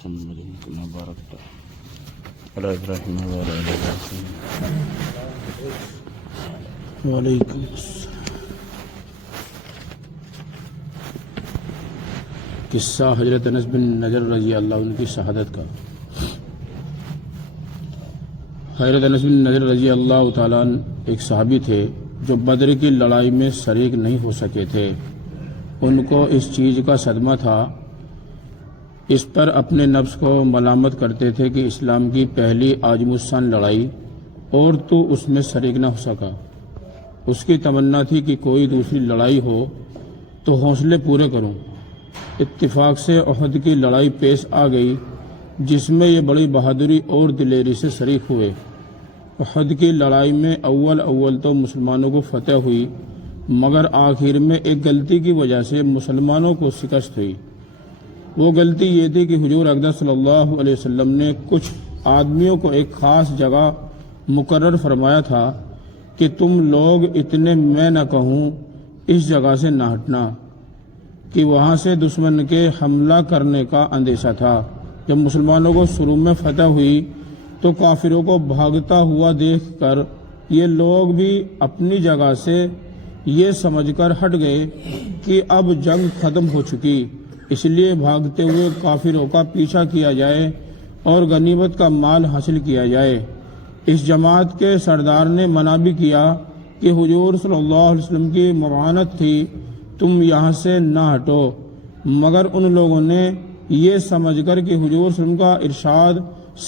محمد كما باركت على إبراهيم وعلى آل إبراهيم. وعليكم السلام. قصہ حضرت انس بن نضر رضی اللہ عنہ کی شہادت کا. حضرت انس بن نضر رضی اللہ تعالیٰ عنہ ایک صحابی تھے جو بدر کی لڑائی میں شریک نہیں ہو سکے تھے. ان کو اس چیز کا صدمہ تھا. اس پر اپنے نفس کو ملامت کرتے تھے کہ اسلام کی پہلی عظیم الشان لڑائی اور تو اس میں شریک نہ ہو سکا. اس کی تمنا تھی کہ کوئی دوسری لڑائی ہو تو حوصلے پورے کروں. اتفاق سے احد کی لڑائی پیش آ گئی جس میں یہ بڑی بہادری اور دلیری سے شریک ہوئے. احد کی لڑائی میں اول تو مسلمانوں کو فتح ہوئی مگر آخر میں ایک غلطی کی وجہ سے مسلمانوں کو شکست ہوئی. وہ غلطی یہ تھی کہ حضور اقدس صلی اللہ علیہ وسلم نے کچھ آدمیوں کو ایک خاص جگہ مقرر فرمایا تھا کہ تم لوگ اتنے میں نہ کہوں اس جگہ سے نہ ہٹنا، کہ وہاں سے دشمن کے حملہ کرنے کا اندیشہ تھا. جب مسلمانوں کو شروع میں فتح ہوئی تو کافروں کو بھاگتا ہوا دیکھ کر یہ لوگ بھی اپنی جگہ سے یہ سمجھ کر ہٹ گئے کہ اب جنگ ختم ہو چکی، اس لیے بھاگتے ہوئے کافروں کا پیچھا کیا جائے اور غنیمت کا مال حاصل کیا جائے. اس جماعت کے سردار نے منع بھی کیا کہ حضور صلی اللہ علیہ وسلم کی ممانعت تھی، تم یہاں سے نہ ہٹو. مگر ان لوگوں نے یہ سمجھ کر کہ حضور صلی اللہ علیہ وسلم کا ارشاد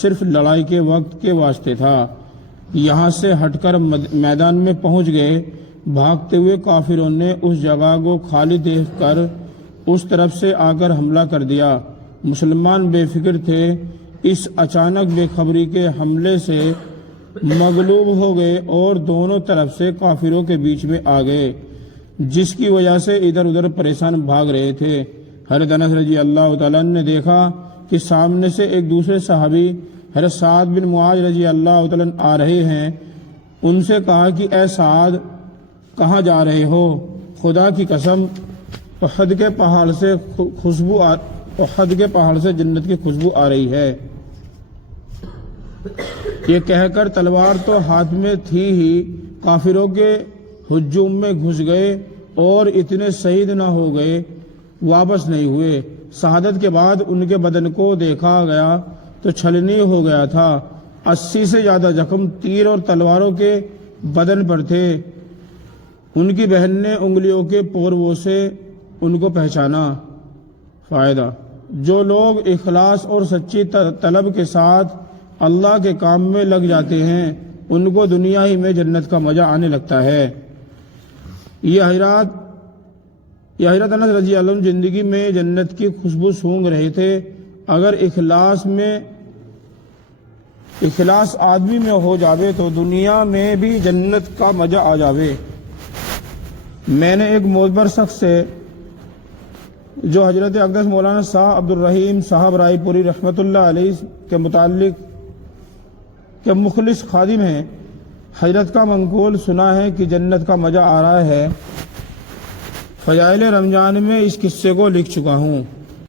صرف لڑائی کے وقت کے واسطے تھا، یہاں سے ہٹ کر میدان میں پہنچ گئے. بھاگتے ہوئے کافروں نے اس جگہ کو خالی دیکھ کر اس طرف سے آ کر حملہ کر دیا. مسلمان بے فکر تھے، اس اچانک بے خبری کے حملے سے مغلوب ہو گئے اور دونوں طرف سے کافروں کے بیچ میں آ گئے، جس کی وجہ سے ادھر ادھر پریشان بھاگ رہے تھے. حضرت انس رضی اللہ تعالیٰ نے دیکھا کہ سامنے سے ایک دوسرے صحابی حضرت سعد بن معاذ رضی اللہ تعالیٰ آ رہے ہیں. ان سے کہا کہ اے سعد کہاں جا رہے ہو؟ خدا کی قسم احد کے پہاڑ سے جنت کی خوشبو آ رہی ہے. یہ کہہ کر تلوار تو ہاتھ میں تھی ہی کافروں کے ہجوم میں گھس گئے اور اتنے شہید نہ ہو گئے واپس نہیں ہوئے. شہادت کے بعد ان کے بدن کو دیکھا گیا تو چھلنی ہو گیا تھا. 80 سے زیادہ زخم تیر اور تلواروں کے بدن پر تھے. ان کی بہن نے انگلیوں کے پوروں سے ان کو پہچانا. فائدہ: جو لوگ اخلاص اور سچی طلب کے ساتھ اللہ کے کام میں لگ جاتے ہیں ان کو دنیا ہی میں جنت کا مزہ آنے لگتا ہے. یہ حضرت انس رضی اللہ عنہ زندگی میں جنت کی خوشبو سونگھ رہے تھے. اگر اخلاص آدمی میں ہو جاوے تو دنیا میں بھی جنت کا مزہ آ جاوے. میں نے ایک معتبر شخص سے جو حضرت اقدس مولانا شاہ عبد الرحیم صاحب رائے پوری رحمۃ اللہ علیہ کے متعلق کے مخلص خادم ہیں، حضرت کا منقول سنا ہے کہ جنت کا مزہ آ رہا ہے. فضائل رمضان میں اس قصے کو لکھ چکا ہوں.